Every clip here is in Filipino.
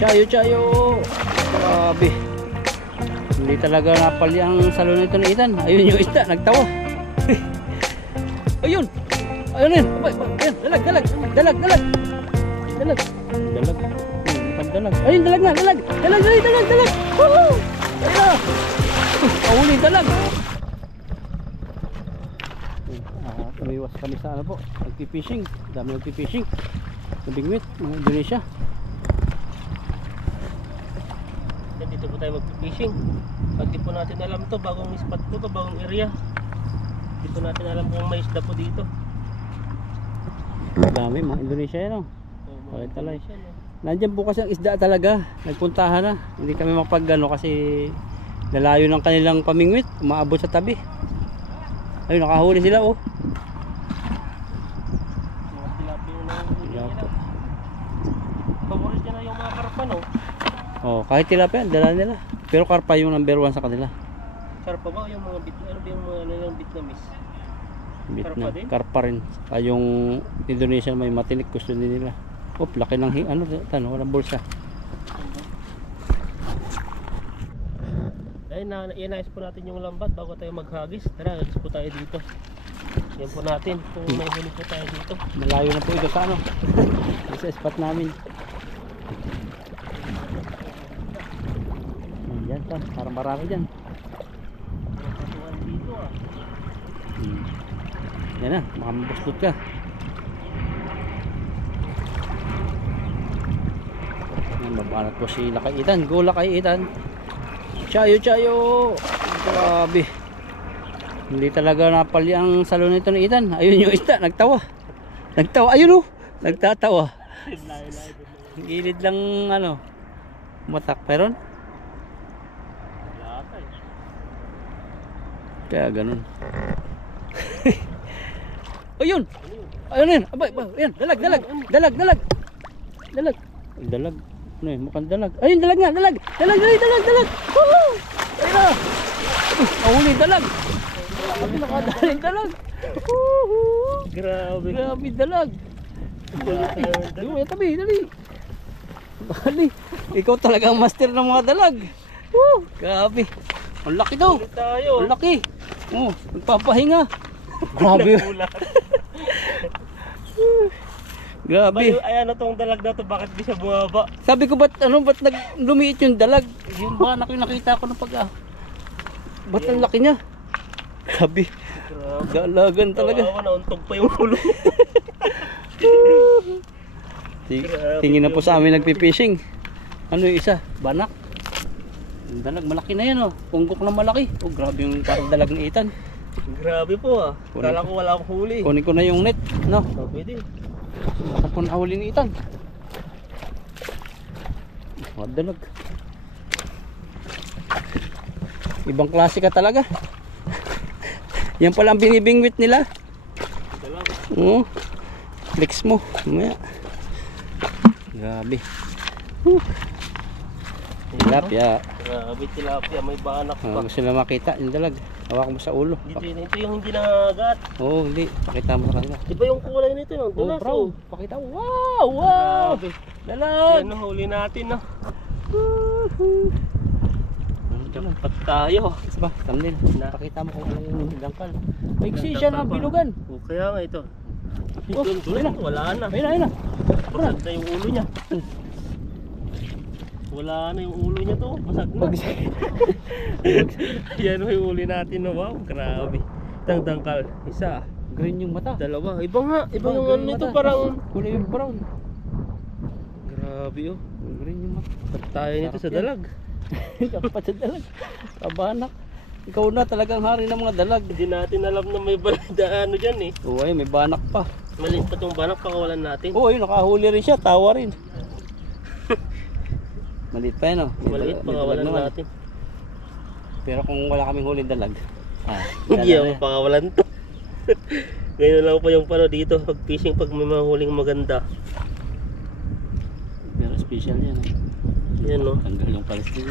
Chayo, chayo. Grabe. Hindi talaga napali ang salon nito ni Ethan. Ayun yung isda, nagtawa. Ayun. Ayun yun. Ayan, dalag, dalag. Dalag, dalag. Dalag. Dalag. Dalag. Ayun, dalag na, dalag. Dalag, dalag, dalag, dalag. Woohoo! Ayun. Kahuli, dalag. Tumiwas kami sa ano po, nagpipishing. Dami nagpipishing. Nabingwit, mga Indonesia. Dito po tayo magpipishing. Pag di po natin alam to, bagong spot po to, bagong area. Di po natin alam kung may isda po dito. Dami, mga Indonesia yan o. Mga Indonesia, no? Nandiyan po kasi ang isda talaga. Nagpuntahan na. Hindi kami mapagano kasi lalayo ng kanilang pamingwit. Umaabot sa tabi. Ayun, nakahuli sila oh. Mga tilapia na huli nila. Paborito na yung mga karpa, no? Oh, kahit tilapia, dala nila. Pero karpa yung number 1 sa kanila. Karpa ba yung mga bit, ano ba yung mga ano yung Vietnamese? Vietnam, din? karpa rin. Yung Indonesia may matinik, gusto din nila. Oh, laki ng ano, walang bulsa. Dahil inayos po natin yung lambat bago tayo maghagis. Tara, agis po tayo dito. Yan po natin kung may huli po tayo dito. Malayo na po ito sa ano. Sa spot namin. Yan pa, parang marami dyan. Patuan dito ah. Yan na, makamabustot ka. Yan, babanat po si Lakay Ethan. Go Lakay Ethan. Chayo, chayo. Grabe. Hindi talaga napali ang salon nito ni Ethan. Ayun yung isda, nagtawa. Nagtawa, ayun oh. Nagtatawa. Gilid lang ano. Matak, pero kaya ganun. Ayun. Ayun yun. Abay, ayun, dalag, dalag. Dalag, dalag. Dalag. Dalag. Ano eh, mukhang dalag. Ayun, dalag nga, dalag. Dalag, dalag, dalag, dalag. Woohoo! Ayun na. Ahuli, dalag. Grabe, nakadaling dalag. Woohoo! Grabe. Grabe, dalag. Dali, tabi, dali. Dali. Ikaw talagang master ng mga dalag. Woo! Grabe. Ang laki daw. Ang laki. Oh, nagpapahinga. Grabe. Grabe. Ay ano tong dalag na to, bakit di siya bumaba? Sabi ko ba't lumiit yung dalag? Yung banak yung nakita ko ng ba't ang laki niya? Grabe. Dalagan talaga. Nauntog pa yung ulo. Tingin na po sa amin nagpipishing. Ano yung isa? Banak. Yung dalag malaki na yan oh. Punggok na malaki. Oh, grabe yung parang dalag ng Ethan. Grabe po ah. Kala ko wala akong huli. Kunin ko na yung net, no? So, pwede. Baka po nahuli ni Ethan. Mga dalag. Ibang klase ka talaga. Yan pala ang binibingwit nila. Dalag. Oo. Flex mo. Mamaya. Grabe. Tilapia. Grabe tilapia, may banak pa. Gusto na makita yung dalag. Hawak mo sa ulo. Ito yung hindi nangagat. Oo, hindi. Pakita mo sa kanila. Di ba yung kulay nito yung Oh, dulas? bro. Pakita mo. Wow! Wow! Grabe. Dalag! Yan, huli natin no. Dalag. Dapat tayo. Isa ba? Thumbnail. Pakita mo kung anong dangkal. Maiksi siya ng bilugan. O kaya nga ito. Oh, Dulas na. Wala na. Ayun na, ayun na. Basag na yung ulo niya. Wala na yung ulo niya to. Basag na. Yan yung uli natin no. Wow, grabe. Itang dangkal. Isa. Green yung mata. Dalawa. Iba nga. Iba yung green ano nito mata. parang. Kulay yung brown. Grabe oh. Green yung mata. Ba't tayo nito sa Sarap yan. dalag? Dapat sa dalag. Kabanak. Ikaw na talagang hari ng mga dalag. Hindi natin alam na may ano dyan eh. Oo, ay, may banak pa. Maliit pa itong banak, pakawalan natin. Oo, ayun, nakahuli rin siya. Tawa rin. Maliit pa yan, oh. Maliit, May pakawalan dalag naman. natin. Pero kung wala kaming huling dalag, Hindi ako pakawalan to. Ngayon lang pa yung pano dito, pag fishing, pag may mga huling maganda. Pero special yan, oh. Yan no. Tanggal yung palestin.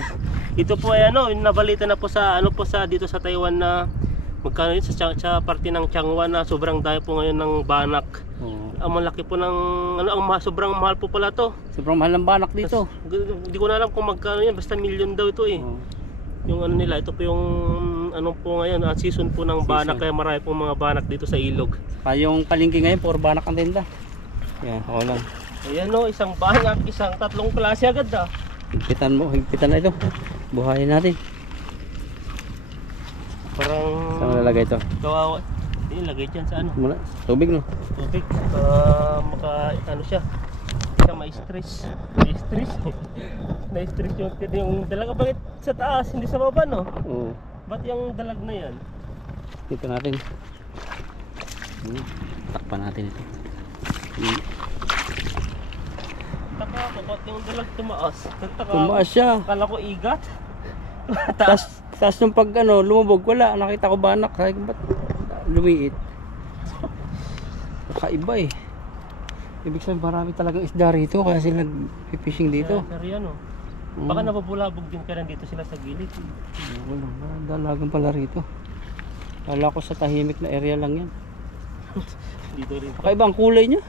Ito po ay ano, nabalita na po sa ano po sa dito sa Taiwan na magkano yun sa parte ng Changwon na sobrang dami po ngayon ng banak. Oo. ang malaki po ng ano, sobrang mahal po pala to. Sobrang mahal ng banak dito. Hindi ko na alam kung magkano yan, basta milyon daw ito eh. Oh. Yung ano nila, ito po yung ano po ngayon, ang season po ng banak, kaya marami po mga banak dito sa ilog. Yung palengke ngayon, puro banak ang tinda. Yan, ako lang. Ayan o, isang banak, isang tatlong klase agad ah. Higpitan mo, higpitan na ito. Buhayin natin. Parang Saan lalagay ito? kawawa. Hindi, lagay dyan sa ano, Muna, tubig no? tubig. Para maka, ano siya, hindi siya ma-stress. Ma-stress? Na-stress yung dalaga. Bakit sa taas, hindi sa baba no? Oo. Ba't yung dalag na yan? Dito natin. Takpan natin ito. Taka ako, ba't yung dalag tumaas? Nagtaka ako. Tumaas siya. Akala ko igat. Tapos nung pag ano, lumubog, wala. Nakita ko banak. Sabi ko, ba't lumiit? Kakaiba eh. Ibig sabihin, marami talagang isda rito. Kaya sila nag-fishing dito. Sir, yan o. Baka nababulabog din ka rin dito sila sa gilid. Wala, dalagang pala rito. Kala ko sa tahimik na area lang yan. Dito rin. Kakaiba ang kulay niya.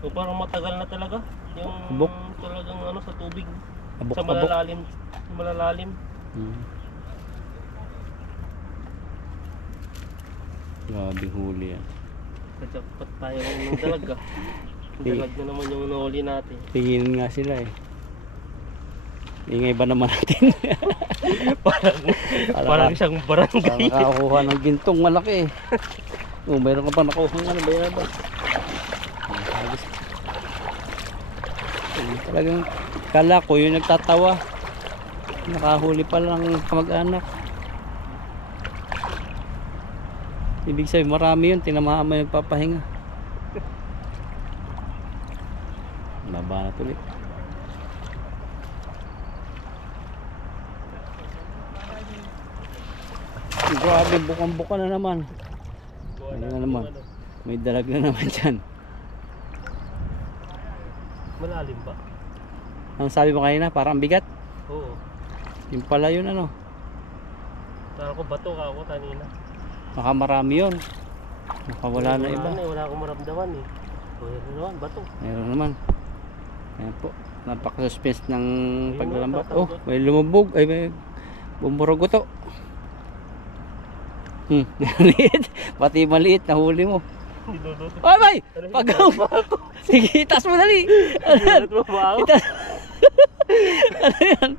So, parang matagal na talaga. Yung Abok. talagang ano sa tubig. Abok, Sa malalalim. Malalalim. Grabe huli yan. Kajapat tayo ng dalag ah. Dalag na naman yung nahuli natin. Tingin nga sila eh. Ingay ba naman natin? Parang isang barangay. Nakakuha ng gintong malaki eh. Mayroon ka pa nakuha ng ano ba yan ba? Talagang kala ko yung nagtatawa. Nakahuli pa lang kamag-anak. Ibig sabihin marami yun, tinamaan mo yung nagpapahinga. Labanat ulit. Grabe, bukang-buka na naman. Ano na naman? May dalag na naman dyan. Malalim ba? Ang sabi mo kanina, parang bigat. Oo. Yung pala yun ano. Parang ko bato ka ako kanina. Baka marami yun. Baka wala na iba. Wala akong maramdaman eh. Mayroon naman, bato. Meron naman. Ayan po. Napaka-suspense ng paglalambat. Oh, may lumubog. Ay, may bumburog to. Maliit. Pati maliit. Nahuli mo. Ay, may! Pagaw! Sige, itas mo dali. Ano yan? Itas. Ano yan?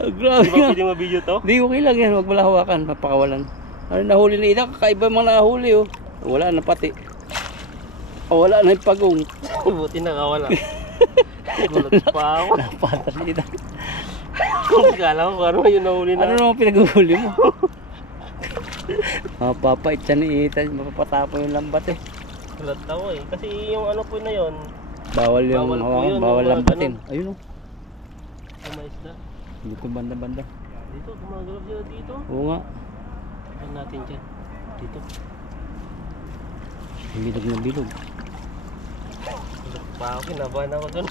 Grabe Di ba nga. pwede mabidyo to? Di, okay lang yan. Huwag mo lang hawakan. Papakawalan. Ano nahuli na ita? Kakaiba mga nahuli oh. Wala na pati. Oh, wala na yung pagong. Buti nakawala. Gulat pa ako. Napatas na ita. Kung kala ko ano yung nahuli na. Ano naman pinaghuli mo? Mapapait siya ni Ethan. Mapapatapo yung lambat eh. Gulat ako eh. Kasi yung ano po na yun. Bawal yung Bawal po hawakan. yun, Bawal yung mga lambatin. Ayun oh. Mais na. Dito banda-banda. Dito, gumagalaw sila dito. Oo nga. Tignan natin dyan. Dito. Bilog na bilog. Gulat pa ako. Kinabahan ako dun.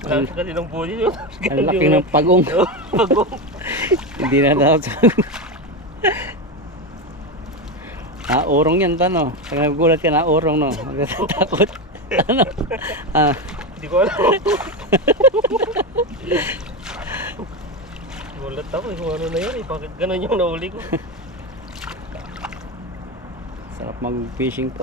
Wala sa kasi ng buli yun. Ang laki ng pagong. Pagong. Hindi na daw. Urong yan tano. Pag nagugulat ka na urong no. Magtatakot. Ano? Hindi ko alam. Gulat ako eh kung ano na yun eh. Bakit ganun yung nahuli ko? Sarap mag-fishing po.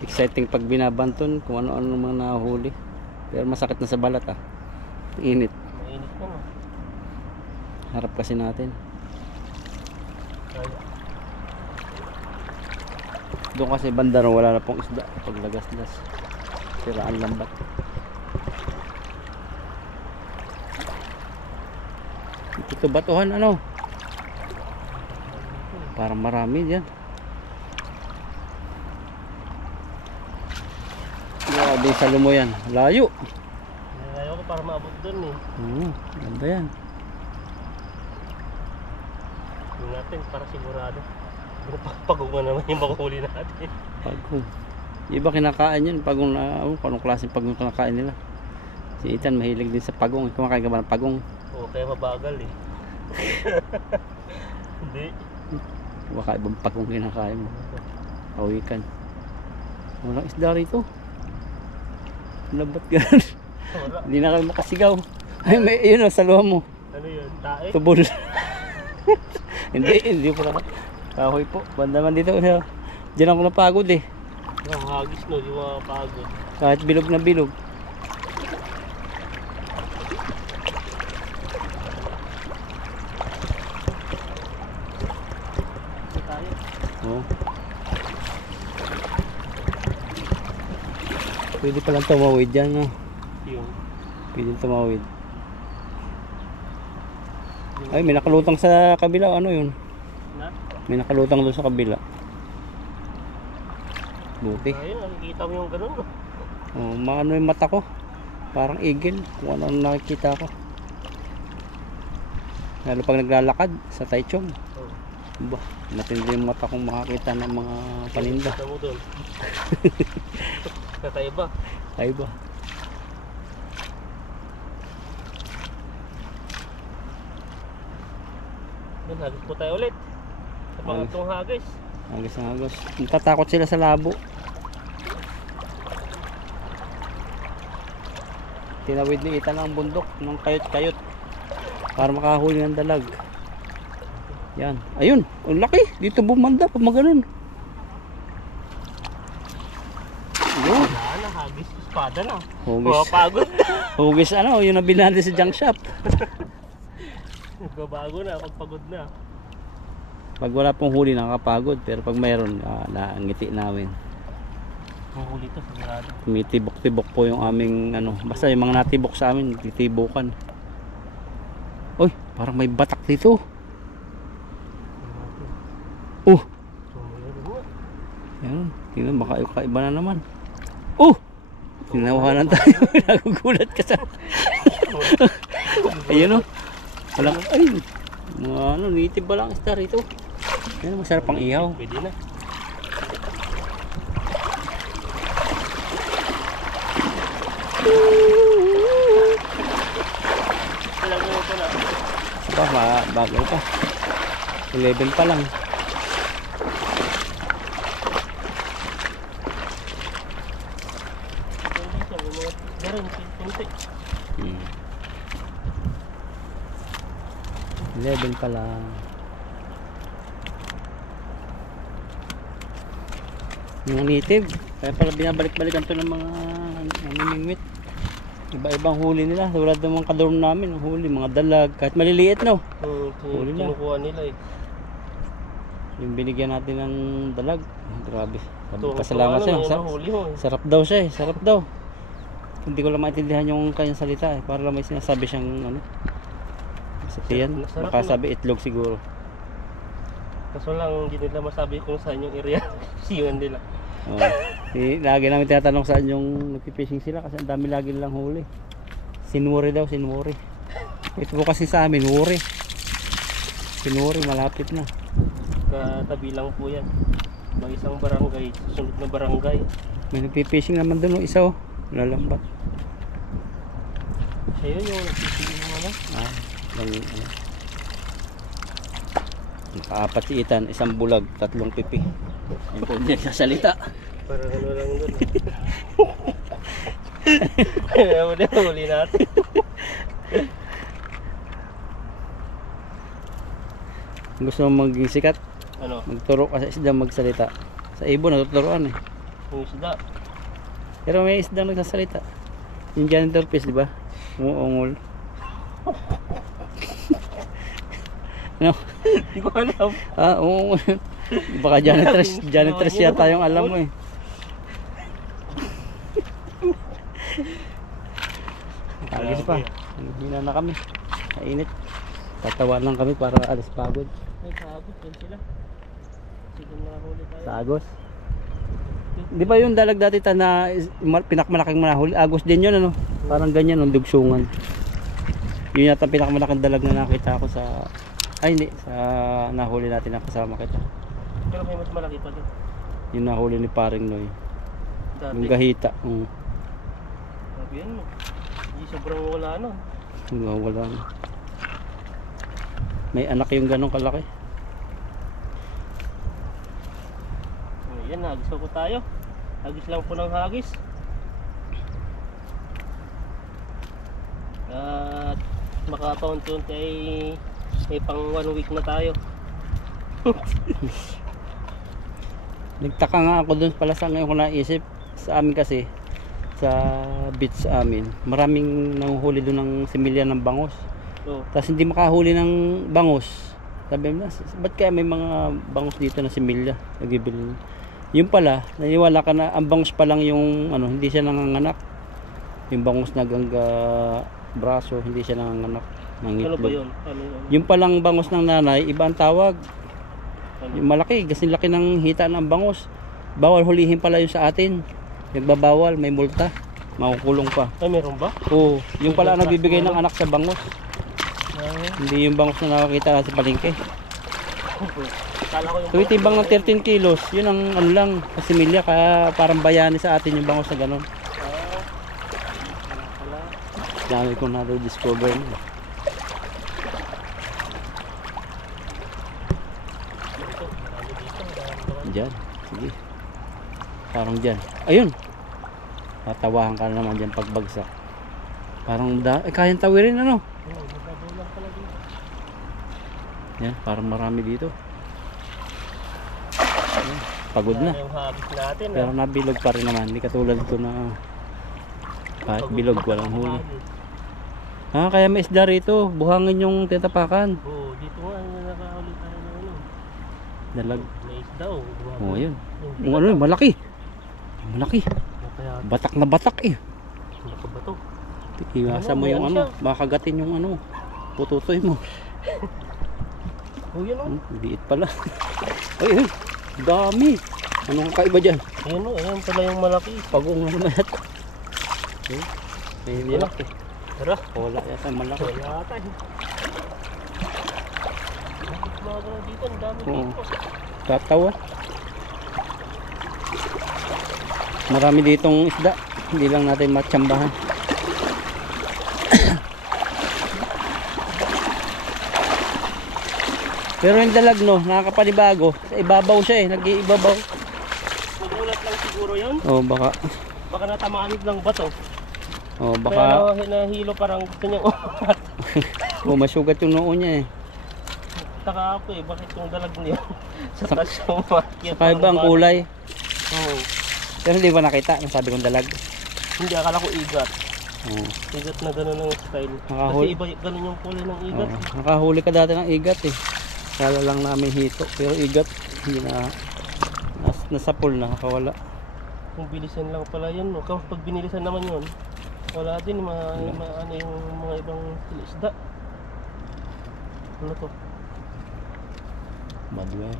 Exciting pag binabanton kung ano-ano mga nahuli. Pero masakit na sa balat ah. Init. Mainit na no. Harap kasi natin. Kaya. Doon kasi banda ron, wala na pong isda. Pag lagas-las. Siraan lambat. Ito batuhan ano? Parang marami dyan. Grabe sa lumo yan. Layo. Ayaw ko para maabot dun eh. Ganda yan. Yung natin para sigurado. Pagong naman yung makuhuli natin. Pagong. Iba kinakain yun. Pagong na, anong klaseng pagong kinakain nila. Si Ethan mahilig din sa pagong. Kumakain ka ba ng pagong? Oo, kaya mabagal eh. Hindi. Baka ibang pagong kinakain mo. Kawikan. Walang isda rito. Labat ganun. Wala. Hindi na kayo makasigaw. Ay, may yun o, sa luha mo. Ano yun? Tae? Tubol. Hindi po na. Kahoy po. Banda man dito. Diyan ako napagod eh. Hagis no, yung mga pagod. Kahit bilog na bilog. Ito tayo. Oo. Pwede palang tumawid dyan, no? Yung Pwede tumawid. Ay, may nakalutang sa kabila. Ano yun? na? May nakalutang doon sa kabila. Buti. Ayun, nakikita mo yung ganun no? Oh, maano yung mata ko. Parang eagle. Kung ano nakikita ko. Lalo pag naglalakad sa Taichung. Oh. Ba, matindi yung mata kong makakita ng mga paninda. Kita mo doon. Kakaiba. Ay ba? Yan, hagis po tayo ulit. Sa pangatlong hagis. Agos na agos. Natatakot sila sa labo. Tinawid ni Ethan ang bundok ng kayot-kayot para makahuli ng dalag. Yan. Ayun. Ang laki. Dito bumanda. Pumaganon. Yun. Wala na, hagis espada na. Hugis. Pagod na. Hugis ano. Yung nabili natin sa junk shop. Nagbabago na, pagpagod na. Pag wala pong huli nakakapagod. Pero pag mayroon, naangiti namin. Mahuli to, sigurado. Tumitibok-tibok po yung aming ano. Basta yung mga natibok sa amin, titibukan. Uy, parang may batak dito. Oh, yan. Tingnan, baka kaiba na naman. Oh! Tinawahanan tayo. Nagugulat ka sa... Ayun o. Walang... Ay! Mga ano, nitib ba lang isda rito? Yan, masarap pang ihaw. Pwede na. Alam mo ito na. Bagal pa. 11 pa lang. Meron, kunti. 11 pa lang. Mga native. Kaya pala binabalik-balikan to ng mga namimingwit. Iba-ibang huli nila. Tulad ng mga kadorm namin. Ang huli, mga dalag. Kahit maliliit, no? Huli na. Kinukuha nila eh. Yung binigyan natin ng dalag. Grabe. Ito, Pasalamat siya. yung nahuli mo eh. Sarap daw siya eh. Sarap daw. Hindi ko lang maintindihan yung kanyang salita eh. Para lang may sinasabi siyang ano. Sa tiyan. Masarap Baka na. sabi itlog siguro. Kaso lang hindi nila masabi kung saan yung area. Siwan nila. Oh. Lagi namin tinatanong saan yung nagpipishing sila kasi ang dami lagi nilang huli. Sinuri daw, sinuri. Ito po kasi sa amin, huri. Sinuri, malapit na. Katabi lang po yan. May isang barangay, susunod na barangay. May nagpipishing naman doon, isa oh. Lalambat. Ayun yung nagpipili mo na. Nakaapat si Ethan, isang bulag, 3 pipi. Yan po hindi sasalita. Parang ano lang doon. Huli natin. Gusto mo maging sikat, Ano? magturo ka sa isda magsalita. Sa ibon, natuturoan eh. Yung isda. Pero may isda nagsasalita. Yung janitor fish, di ba? Umuungol. Ano? Hindi ko alam. Umuungol. Baka janitress yata yung alam mo eh. Agis pa. Hina na kami. Kainit. Tatawa lang kami para alis pagod. Ay, kaabot yan sila. Sige na huli tayo. Sa Agos. Di ba yung dalag dati na pinakamalaking manahuli? Agos din yun ano? Parang ganyan yung dugsungan. Yun yata pinakamalaking dalag na nakita ko sa... Ay hindi, sa nahuli natin na kasama kita. Pero may mas malaki pa din. Yung nahuli ni Paring Noy. Dati. Yung gahita. Sabi yan mo. Hindi sobrang wala no. Wala na. May anak yung ganong kalaki. Ayan, hagis po tayo. Hagis lang po ng hagis. At makapaunti-unti ay may pang 1 week na tayo. Nagtaka nga ako dun pala sa ngayon ko naisip. Sa amin kasi, sa beach sa amin, maraming nanguhuli dun ng similya ng bangos. So, Tapos hindi makahuli ng bangos. Sabi mo na, ba't kaya may mga bangos dito na similya? Nagibili. Yung pala, naniwala ka na ang bangus pa lang yung ano, hindi siya nanganganak. Yung bangus na gangga braso, hindi siya nanganganak ng ano ba itlog. yun? Ano yun? Yung palang bangus ng nanay, iba ang tawag. Ano? Yung malaki, kasi laki ng hita ng bangus. Bawal hulihin pala yun sa atin. Nagbabawal, may multa. Makukulong pa. Ay, meron ba? Oo, yung pala ang nagbibigay ng anak sa bangus. Ay, Hindi yung bangus na nakakita natin sa palengke. kala ko yung... Tumitibang ng 13 kilos, yun ang ano lang, kasimilya, kaya parang bayani sa atin yung bangus na gano'n. Pala. Dami kong na-discover na. Ito, marami dito. Marami. Diyan, sige. Parang dyan. Ayun! Tatawahan ka na naman dyan pagbagsak. Parang kayang tawirin ano? Oo, magbabulang pala dito. Yan, parang marami dito. Ayan, pagod na. Yung hagis natin. Pero nabilog pa rin naman. Hindi katulad ito na kahit bilog walang huli. Kaya may isda rito. Buhangin yung titapakan. Oo, dito nga nakahuli tayo ng ano. Dalag. May isda oh. Oh, ayun. Yung ano, malaki. Malaki. Kaya, Batak na batak eh. ano ba to? Iwasan mo May yung ano ano. Baka kagatin yung ano. Pututoy mo. Oh, yun oh. Liit pala. Ay, dami. Anong kakaiba dyan? Ayun oh, ayun pala yung malaki. Pagong na naman ito. May malaki. Tara. Wala yata malaki. Wala tayo. Mga dito, ang dami Oo. dito. Tatawa. Marami ditong isda. Hindi lang natin matsambahan. Pero yung dalag no, nakakapanibago. Sa ibabaw siya eh, nag-iibabaw. Nagulat lang siguro yun. Oh, baka. Baka natamaan ng bato. Oh, Kaya baka. nahilo parang gusto niyang umat. Oh, masugat yung noo niya eh. Taka ako eh, bakit yung dalag niya sa taas yung umakyat? Saka iba ang kulay. Oo. Pero hindi ba nakita? Nasabi kong dalag. Hindi, akala ko igat. Oh. Igat na gano'n ang style. Kasi Nakahuli. iba gano'n yung kulay ng igat. Oh, nakahuli ka dati ng igat eh. Kala lang namin hito. Pero igat, hindi na. Nasa pool na, nakawala. Kung bilisan lang pala yun, no? Kapag pag binilisan naman yun, wala din, ano yung mga ibang isda. Ano to? Badwer.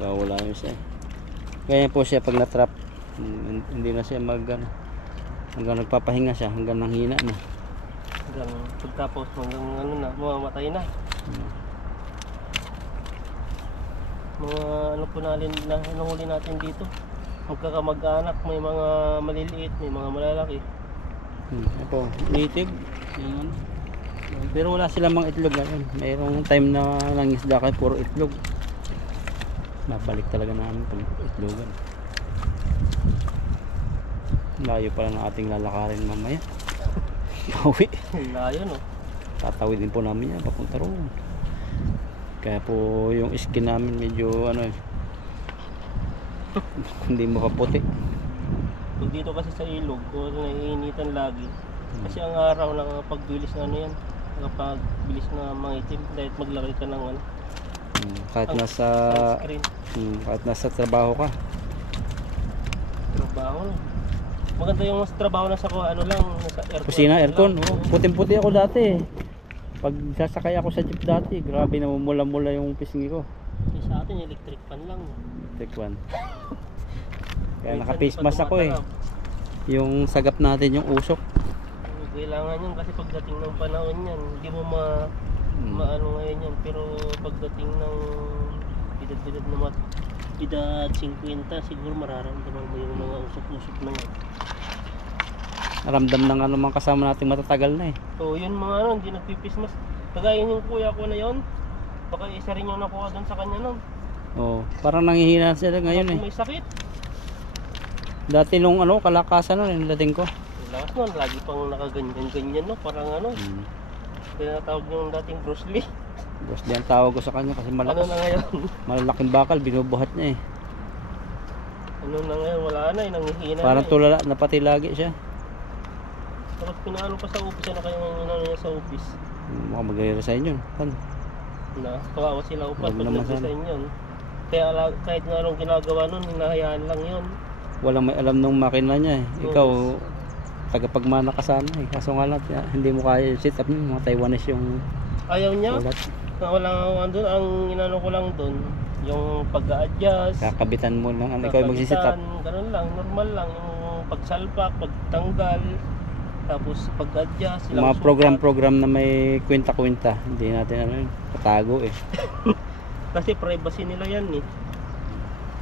Wala yun siya. Ganyan po siya pag na-trap. Hindi na siya hanggang nagpapahinga siya, hanggang nanghina na. Hanggang pagtapos, hanggang ano na, mamamatay na. Mga ano po natin, nahuli natin dito. Magkakamag-anak, may mga maliliit, may mga malalaki. Ito, native. Yan. Pero wala silang mga itlog ngayon. Mayroong time na nangisda kayo, puro itlog. Nabalik talaga namin pag itlogan. Layo pala ng ating lalakarin mamaya. Pauwi. Layo no? Tatawid din po namin yan papunta roon. Kaya po yung skin namin medyo ano eh. Hindi makaputi. Pag dito kasi sa ilog, kung naiinitan lagi. Kasi ang araw nakapagbilis na ano yan. Nakapagbilis na mangitim dahil maglagay ka ng ano. Kahit nasa sunscreen. kahit nasa trabaho ka. Trabaho. Maganda yung mas trabaho na sa ano lang, nasa aircon. Kusina, aircon. lang. Oh, puting-puti ako dati. Pag sasakay ako sa jeep dati, grabe namumula-mula yung pisngi ko. Yung sa atin, electric fan lang. Take one. Kaya Minsan naka-face di pa mask ako eh. tumatalab. Yung sagap natin, yung usok. Kailangan yun kasi pagdating ng panahon yan, hindi mo maano ngayon yan. Pero pagdating ng bidad-bidad na edad 50, siguro mararamdaman mo yung mga usok-usok na yan. ramdam ng ano mga kasama nating matatagal na eh. So yun mga ano, hindi nagpipismas. Kagaya yung kuya ko na yun, baka isa rin yung nakuha doon sa kanya nun. Oh, parang nanghihina sila ngayon eh. May sakit. Dati nung ano, kalakasan nun, yung dating ko. Lakas nun, lagi pang nakaganyan-ganyan no, parang ano, tinatawag yung dating Bruce Lee. Boss, di ang tawag ko sa kanya kasi Ano malakas. na ngayon? Malaking bakal, binubuhat niya eh. Ano na ngayon, wala na eh, nanghihina Parang na eh. tulala na pati lagi siya. Tapos pinaano pa sa office, ano kayong inano niya sa office? Mukhang magre-resign yun. Ano? Na, kawawa sila upat Wag pag naman nag-design yun. Kaya kahit nga anong ginagawa nun, hinahayaan lang yun. Walang may alam nung makina niya eh. Ikaw, tagapagmana ka sana eh. Kaso nga lang, hindi mo kaya yung sit up niyo. Mga Taiwanese yung Ayaw niya, ulat. na walang doon, ang inano ko lang doon, yung pag-a-adjust, Kakabitan mo lang. Ano, ikaw yung magsisit up. ganun lang, normal lang, yung pagsalpak, pagtanggal, tapos pag-adjust, Yung mga program-program na may kwenta-kwenta. Hindi natin ano yun, patago eh. Kasi privacy nila yan eh.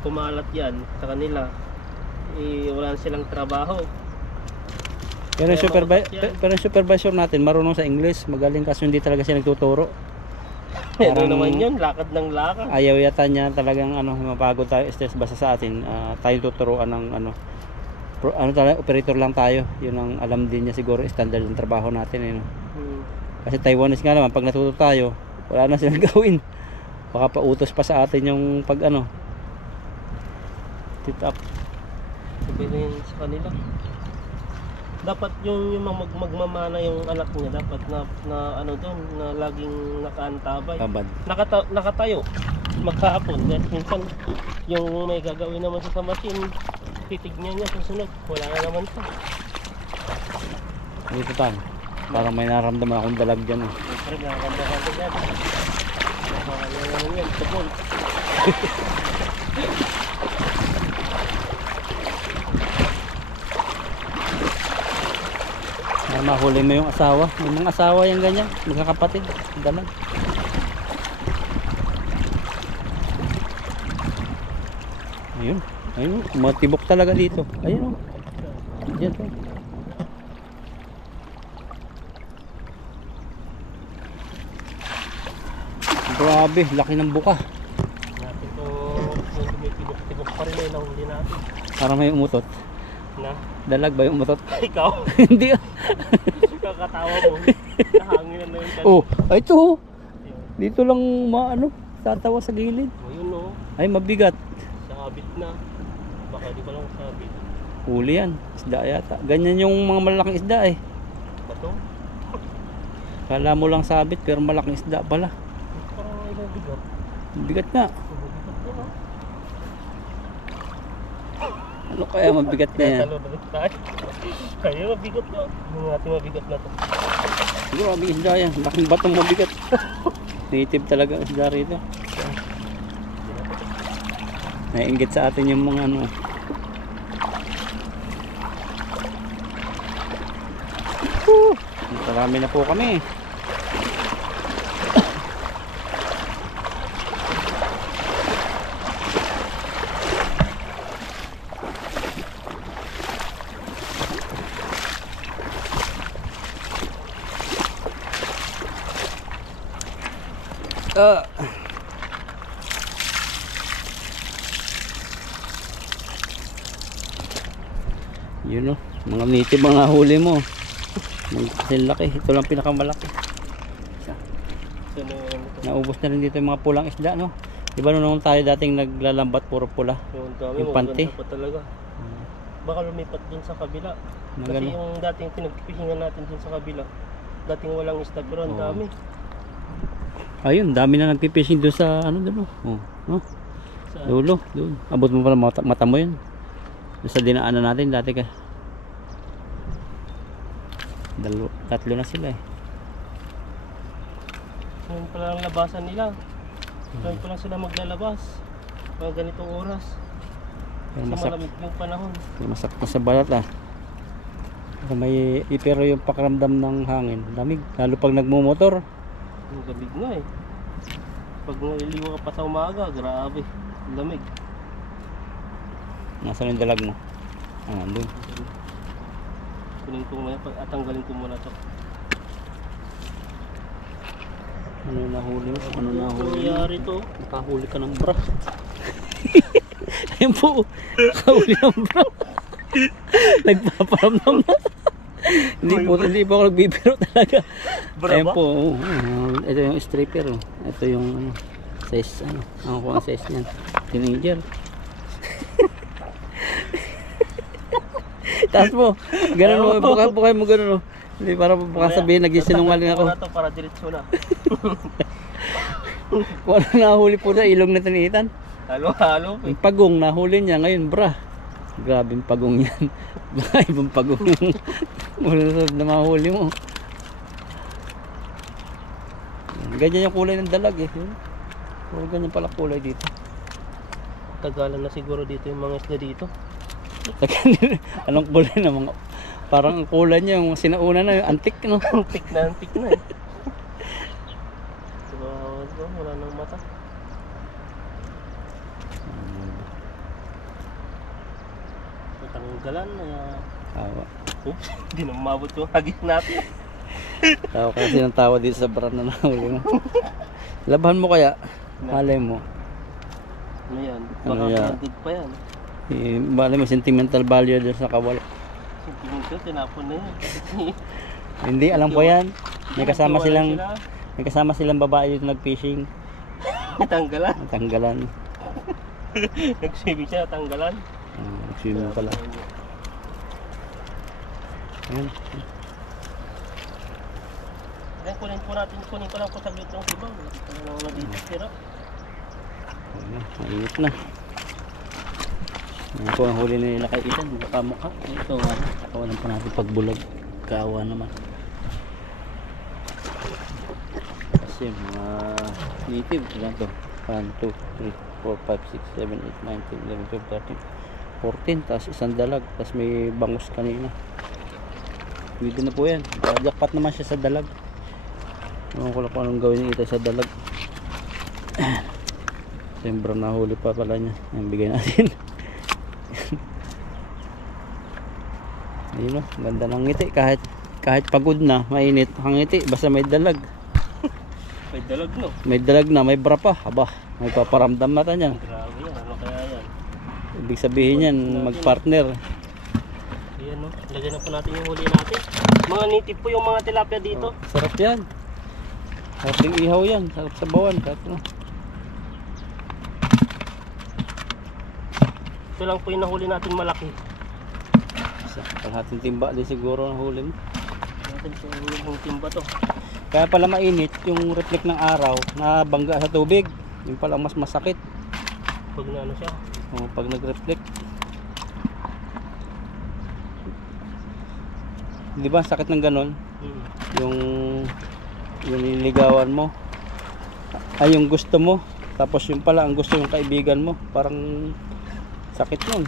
Kumalat yan sa kanila. Eh, wala na silang trabaho. Pero yung, Kaya mautak yan. pero yung supervisor natin marunong sa English, magaling kaso hindi talaga siya nagtuturo. Ano Parang naman yun, lakad ng lakad. ayaw yata niya talagang ano, mapagod tayo, stress basta sa atin. Tayo tuturuan ng ano, ano talaga, operator lang tayo. Yun ang alam din niya siguro, standard ng trabaho natin. Eh, no? Kasi Taiwanese nga naman, pag natuto tayo, wala na silang gawin. Baka pautos pa sa atin yung pag ano, sit up. Sabihin sa kanila. Dapat yung magmamana yung anak niya, dapat na ano doon, na laging nakaantabay. Kabad. Nakatayo maghapon, dahil minsan yung may gagawin naman sa machine, titignan niya sa sunod, wala na naman siya. Dito tayo. Parang may naramdaman akong dalag dyan. Eh. Siyempre, nakakanda-kanda yan. Nakakanda yan, sabon. Mahuli mo yung asawa. Yung mga asawa yung ganyan, magkakapatid, dalag. Ayun, ayun, matibok talaga dito. Ayun o. Diyan to. Grabe, laki ng buka. Natin to, yung tumitibok-tibok pa rin eh, nahuli natin. Para may umutot. Na? Dalag ba yung umutot? Ikaw? Hindi ah. Kakatawa mo. Nahangin na yung Oh, ay ito oh. Dito lang maano, tatawa sa gilid. O yun o, Ay mabigat. sabit na. Baka di ko lang sabit. Huli yan, isda yata. Ganyan yung mga malaking isda eh. Bato? Kala mo lang sabit pero malaking isda pala. Parang ilang bigat. Bigat nga. Bigat ko ha. Ano kaya mabigat na yan? Talo na rin tayo. Kaya mabigat na. Yung ating mabigat na to. Grabe isda yan. Laking batong mabigat. Native talaga isda rito. Naiinggit sa atin yung mga ano. Marami na po kami. Yun o, mga native mga huli mo. Ang laki, ito lang pinakamalaki. So, Naubos na rin dito yung mga pulang isda, no? Diba nung tayo dating naglalambat puro pula? yung dami Yung mo, panty. ganda pa talaga. Baka lumipat din sa kabila. Kasi Magano? yung dating pinagpihingan natin din sa kabila, dating walang isda pero ang Oo. dami. Ayun, dami na nagpipishing doon sa ano doon. Oh, no? Sa, Dulo, doon. Abot mo pala mata mo yun. Doon sa dinaanan natin dati ka. Tatlo na sila eh. yun pala ang labasan nila. Yun pala sila maglalabas. Mga ganitong oras. Pero Sa masak, malamig yung panahon. masakit na sa balat ah. Pero yung pakiramdam ng hangin, lamig. Lalo pag nagmumotor. Yung lamig nga eh. Pag naliliwa ka pa sa umaga, grabe. Lamig. Nasaan yung dalag mo? Ah, doon. Kunin ko muna, tanggalin ko muna to. Ano nahuli mo? Ano nahuli mo? Nangyari to? Nakahuli ka ng bra. Ayun po, nakahuli ng bra. Nagpaparamdam na. Hindi po ako nagbibiro talaga. Bra Ayun ba? po, ito yung stripper. Ito yung size, ako po ang size niyan. Teenager. Taas mo, ganun mo, bukay mo ganun. Hindi, para baka sabihin nagsisinungaling ako. Ito para diretso na. Kung ano nahuli po na ilong na tinitan. Halo-halo. Yung pagong nahuli niya ngayon, bra. Grabe yung pagong yan. Baka ibang pagong yung mulusod na mahuli mo. Ganyan yung kulay ng dalag eh. Puro ganyan pala kulay dito. Tagalan na siguro dito yung mga isda dito. Anong kulay na mga... Parang ang kulay niya yung sinauna na yung antik, no? Antik na eh. Diba, wala nang mata. Natanggalan na. Tawa. Hindi na umabot yung hagis natin. Tawa kasi ng tawa dito sa brand na nahuli mo. Labahan mo kaya? Malay mo. Ano yan? Ano Baka yan? pindig pa yan. Malay mo sentimental value dyan sa kawal. Tingin ko, tinapon na yan. Hindi, alam ko yan. May kasama silang babae dito nag-fishing. Natanggalan. Tanggalan. Nag-swimming siya, natanggalan. Swimming pala. Ayan. Ayan, kunin ko lang po saglit ng sibang. Nakita na lang na dito, sira. Ayan, mainit na. Ayan po ang huli na nila kay Ethan. Mukha. Ito, kawalan pa natin pagbulag. Kaawa naman. Kasi mga native. Ilan to? 1, 2, 3, 4, 5, 6, 7, 8, 9, 10, 11, 12, 13, 14. Tapos isang dalag. Tapos may bangus kanina. Pwede na po yan. Jackpot naman siya sa dalag. Ewan ko lang kung anong gawin niya sa dalag. Siyempre nahuli pa pala niya. Ayan, bigay natin. Ayun o, ganda ng ngiti. Kahit pagod na, mainit ang ngiti. Basta may dalag. May dalag, no? May dalag na, may bra pa. Aba, may paparamdam mata niya. Grabe yan, ano kaya yan? Ibig sabihin yan, magpartner. Ayan, no? Lagyan na po natin yung huli natin. Mga native po yung mga tilapia dito. Sarap yan. Sarap yung ihaw yan. Sarap sa bawan. Sarap na. Ito lang po yung nahuli natin malaki. Sa kalahating timba din siguro ang huli mo. Natin po yung timba to. Kaya pala mainit yung reflect ng araw na bangga sa tubig. Yung pala mas masakit. Pag na ano siya. Pag nag-reflect. Di ba sakit ng ganon? Yung nililigawan mo. Ay yung gusto mo. Tapos yung pala ang gusto yung kaibigan mo. Parang sakit nun.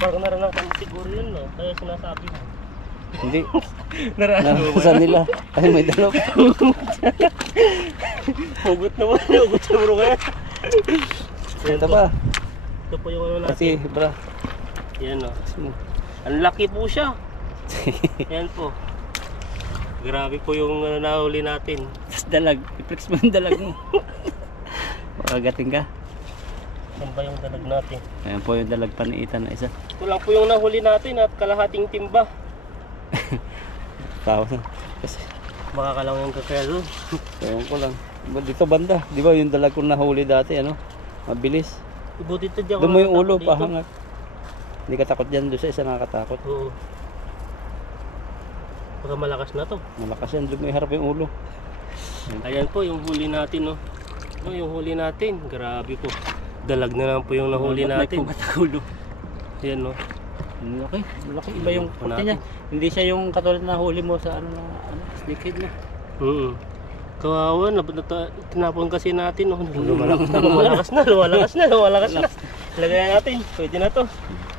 Parang naranasan mo siguro yun, no? Kaya sinasabi mo. Hindi. Naranasan Naranasan nila. Ay may dalok. Hugot naman. Hugot sa bro kaya. Ito ba? Ito po yung ano natin. Kasi bra. Yan, no? Ang laki po siya. Yan po. Grabe po yung nahuli natin. Tapos dalag. I-flex mo yung dalag mo. Makagating ka. Saan ba yung dalag natin? Ayan po yung dalag pa ni Ethan na isa. Ito lang po yung nahuli natin at kalahating timba. Tao na. Kasi Makakalang yung kakaya doon. ewan ko lang. Dito banda. Di ba yung dalag ko nahuli dati ano? Mabilis. Ibuti ito dyan. Doon mo yung ulo pahangat. Hindi ka takot dyan. Doon sa isa nakakatakot. Oo. Baka malakas na to. Malakas yan. Doon mo iharap yung ulo. Ayan po yung huli natin, no. No, yung huli natin. Grabe po. Dalag na lang po yung nahuli natin. Ulo. Ayan, no. Malaki. Malaki. Iba yung puti niya. Hindi siya yung katulad na huli mo sa snakehead na. Kawawa na. Tinapon kasi natin, no. Lumalakas na. Lagyan natin. Pwede na to.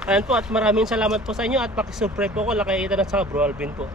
Ayan po at maraming salamat po sa inyo at pakisubscribe po ko. Lakay Ethan at saka Bro Alvin po.